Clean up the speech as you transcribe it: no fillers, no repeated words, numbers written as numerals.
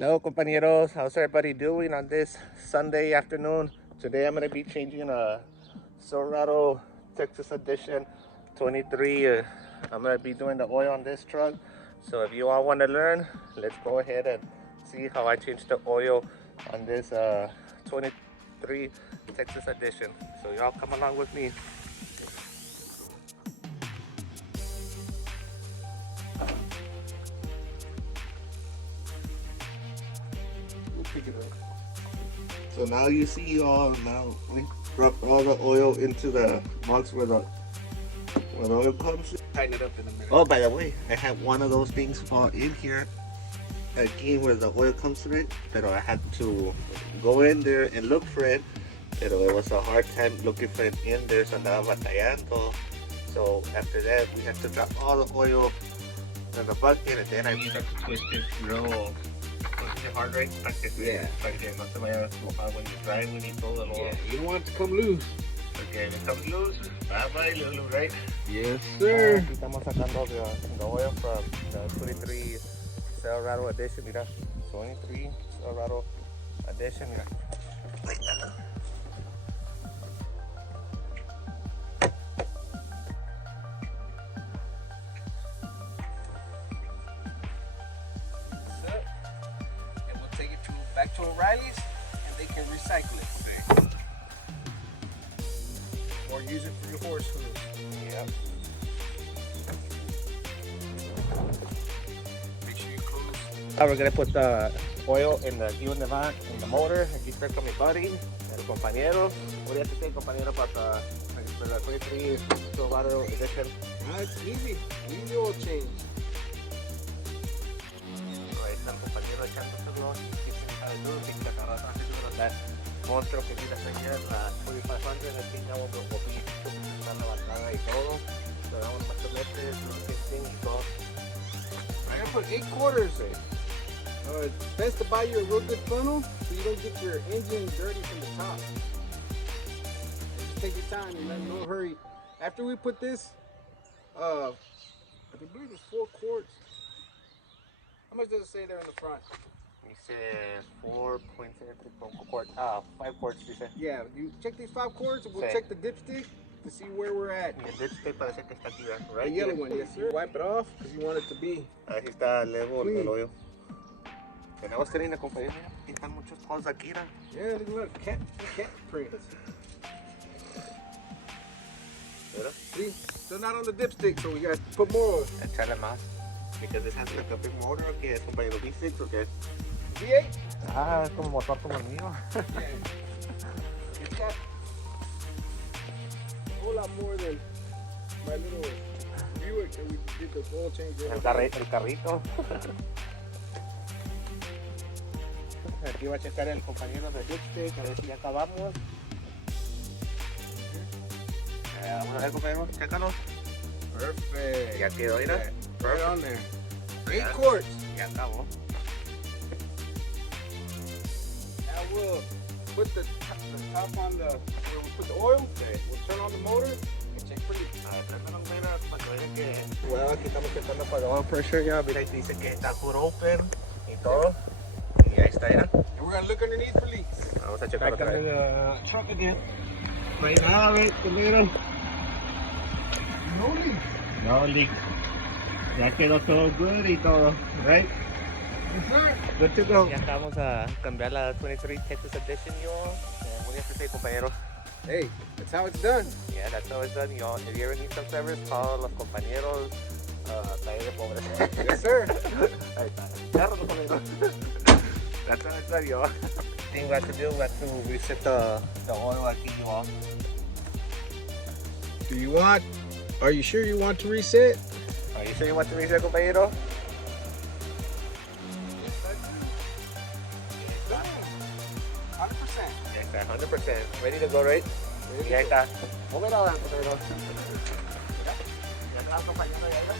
Hello compañeros, how's everybody doing on this Sunday afternoon? Today I'm going to be changing a Silverado Texas Edition 23. I'm going to be doing the oil on this truck. So if you all want to learn, let's go ahead and see how I change the oil on this 23 Texas Edition. So y'all come along with me. So now you see all, now we drop all the oil into the box where the oil comes. Tighten it up in a minute. Oh, by the way, I have one of those things all in here again where the oil comes to it, but I had to go in there and look for it, but it was a hard time looking for it in there, so andaba batallando. So after that we had to drop all the oil in the bucket, and then I need to twist it real hard, right? Yeah. Para que no se vaya a mojar when you're driving y todo el oil. Yeah, you don't want it to come loose. Okay, if it comes loose, bye-bye, Lulu, right? Yes, sir. Aquí estamos sacando the oil from the 23 Silverado Edition, mira. 23 Silverado Edition, mira. Like that. And we'll take it back to O'Reilly's and they can recycle it. Okay. Or use it for your horse hooves. Yep. Make sure you close. Now we're gonna put the oil in the in the motor. Aquí está con mi buddy, el compañero. What do you have to say, compañero, about the 23 Silverado Edition? It's easy. Easy oil change. Ahí está el compañero echándoselo. That monstruo que mira allá, la 4500, aquí ya vamos a poquito, está levantada y todo. Le damos más toletes, y todo. I gotta put 8 quarters in. It's best to buy you a real good funnel so you don't get your engine dirty from the top. Just take your time and no hurry. After we put this, I believe it's 4 quarts. How much does it say there in the front? He says 5 quarts, dice. Yeah, you check these 5 quarts and we'll Sí. check the dipstick to see where we're at. Y el dipstick parece que está aquí, The right? yellow one, yes sir. Wipe it off because you want it to be. Ahí está level Clean. el hoyo. Tenemos que ir a la compañía, aquí están muchos holes aquí, ¿no? Yeah, look, cat prints. ¿Verdad? See, still not on the dipstick, so we got to put more. Echarle más. Because this has like a big motor, que es compañero V6 o qué. V8? Ah, es como motor como el mío. Yeah. It's got a whole lot more than my little Buick that we did the oil change. El carrito. Aquí va a checar el compañero de dipstick, a ver si ya acabamos. Vamos a ver, compañero, chécalo. Perfect. Ya quedó, mira. Yeah, right on there. 8 Yeah. quarts. Ya acabó. Now we'll put the top on where we put the oil. Okay. We'll turn on the motor and check for leaks. A ver, préndalo, mira, para que vean que... Bueno, aquí estamos checando para el oil pressure ya. Mira, ahí dice que está hood open y todo. Y ahí está, ya. And we're going to look underneath for leaks. Vamos a checar otra vez. the truck again. No hay nada, ve, compañero. No leaks. No leak. Ya quedó todo good y todo, right? Yes, sir. Good to go. Ya estamos a cambiar la 23 Texas Edition, y'all. What do you have to say, compañero? Hey, that's how it's done. Yeah, that's how it's done, y'all. If you ever need some service, call los compañeros. Taller de pobres. Yes, sir. Ahí está. Claro, compañero. That's how it's done, y'all. Thing we have to do, we have to reset the oil aquí, y'all. Are you sure you want to reset? Are you sure you want to reset, compañero? Yes, I do. 100%. Ya está, 100%. Ready to go, right? Y ahí está. Móvelo, compañero. Ya está, compañero, ya está.